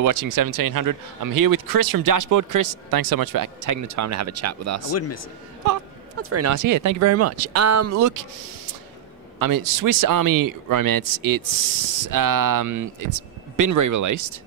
You're watching 1700. I'm here with Chris from Dashboard. Chris, thanks so much for taking the time to have a chat with us. I wouldn't miss it. Oh, that's very nice to hear. Thank you very much. Look, I mean, Swiss Army Romance, it's been re-released.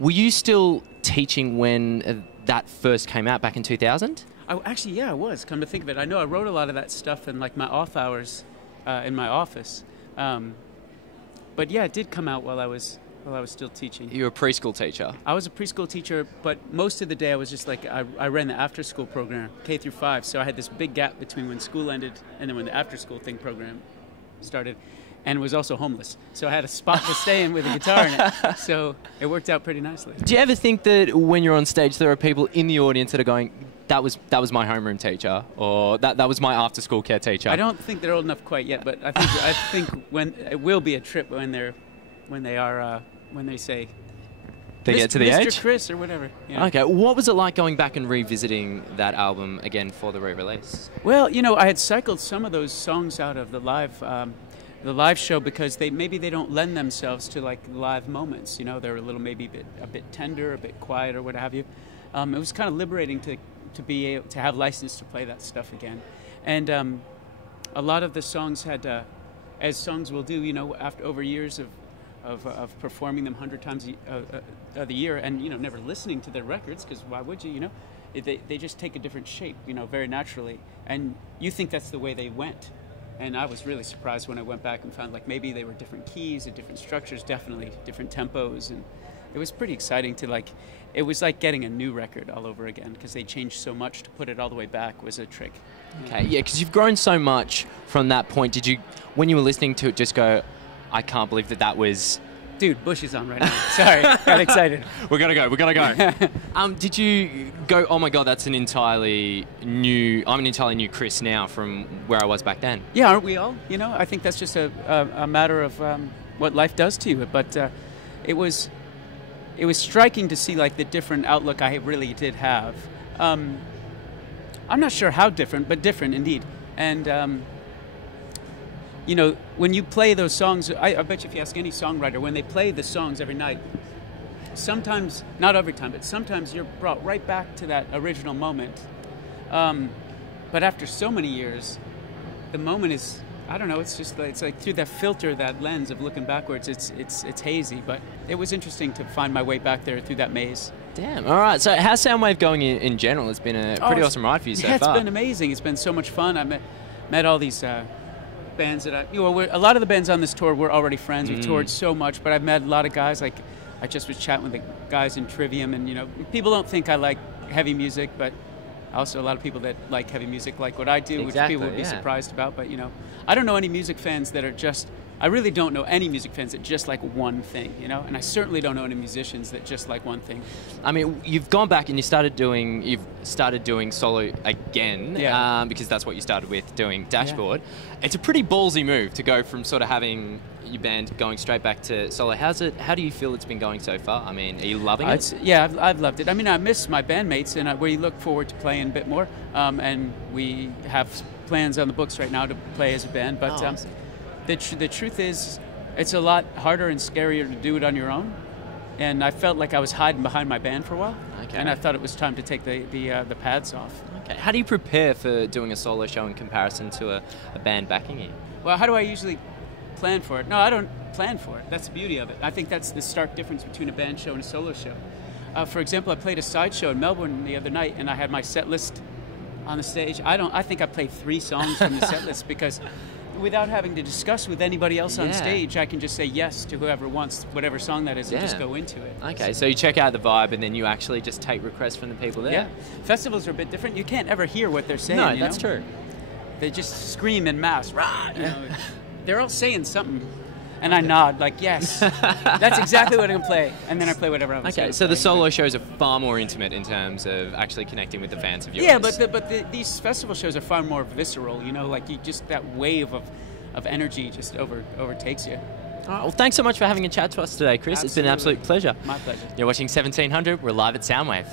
Were you still teaching when that first came out back in 2000? Actually, yeah, I was. Come to think of it, I know I wrote a lot of that stuff in like my off hours in my office. But yeah, it did come out while I was still teaching. You were a preschool teacher? I was a preschool teacher, but most of the day I was just like, I ran the after-school program, K through 5, so I had this big gap between when school ended and then when the after-school thing program started, and was also homeless. So I had a spot to stay in with a guitar in it, so it worked out pretty nicely. Do you ever think that when you're on stage there are people in the audience that are going, that was my homeroom teacher, or that was my after-school care teacher? I don't think they're old enough quite yet, but I think when it will be a trip when they say they get to the Mr. age? Chris or whatever. Yeah. Okay, what was it like going back and revisiting that album again for the re-release? Well, you know, I had cycled some of those songs out of the live show because maybe they don't lend themselves to like live moments. You know, they're a little maybe a bit tender, a bit quiet, or what have you. It was kind of liberating to be able to have license to play that stuff again, and a lot of the songs had, as songs will do, you know, over years of performing them 100 times the year, and you know, never listening to their records, because why would you? You know, they just take a different shape, you know, very naturally, and you think that's the way they went. And I was really surprised when I went back and found like maybe they were different keys and different structures, definitely different tempos, and it was pretty exciting to like. It was like getting a new record all over again because they changed so much. To put it all the way back was a trick. Okay, yeah, because you've grown so much from that point. Did you, when you were listening to it, just go, I can't believe that was... Dude, Bush is on right now. Sorry, got excited. We gotta go. Did you go, oh my God, I'm an entirely new Chris now from where I was back then? Yeah, aren't we all? You know, I think that's just a matter of what life does to you. But it was striking to see like the different outlook I really did have. I'm not sure how different, but different indeed. And you know, when you play those songs, I bet you if you ask any songwriter, when they play the songs every night, sometimes, not every time, but sometimes you're brought right back to that original moment. But after so many years, the moment is, I don't know, it's like through that filter, that lens of looking backwards, it's hazy, but it was interesting to find my way back there through that maze. Damn, all right, so how's Soundwave going in general? It's been a pretty awesome ride for you so far. It's been amazing, it's been so much fun. I met all these bands that a lot of the bands on this tour were already friends. We've toured so much, but I've met a lot of guys, like I just was chatting with the guys in Trivium, and you know, people don't think I like heavy music, but also a lot of people that like heavy music like what I do, which people would be surprised about. But you know, I don't know any music fans that are just, I really don't know any music fans that just like one thing, you know, and I certainly don't know any musicians that just like one thing. I mean, you've gone back and you've started doing solo again, because that's what you started with, doing Dashboard. Yeah. It's a pretty ballsy move to go from sort of having your band going straight back to solo. How do you feel it's been going so far? I mean, are you loving it? Yeah, I've loved it. I mean, I miss my bandmates, and we look forward to playing a bit more, and we have plans on the books right now to play as a band, but awesome. The truth is, it's a lot harder and scarier to do it on your own, and I felt like I was hiding behind my band for a while, and I thought it was time to take the pads off. Okay. How do you prepare for doing a solo show in comparison to a band backing you? Well, how do I usually plan for it? No, I don't plan for it. That's the beauty of it. I think that's the stark difference between a band show and a solo show. For example, I played a side show in Melbourne the other night, and I had my set list on the stage. I think I played 3 songs from the set list because without having to discuss with anybody else on stage, I can just say yes to whoever wants whatever song that is and just go into it. Okay, so you check out the vibe and then you actually just take requests from the people there. Yeah, festivals are a bit different. You can't ever hear what they're saying. No, that's true. They just scream en masse. Rah! You know, they're all saying something. And I nod, like, yes, that's exactly what I can play. And then I play whatever I was. Okay, so the solo shows are far more intimate in terms of actually connecting with the fans of yours. Yeah, but these festival shows are far more visceral, you know, like that wave of energy just overtakes you. All right, well, thanks so much for having a chat to us today, Chris. Absolutely. It's been an absolute pleasure. My pleasure. You're watching 1700. We're live at Soundwave.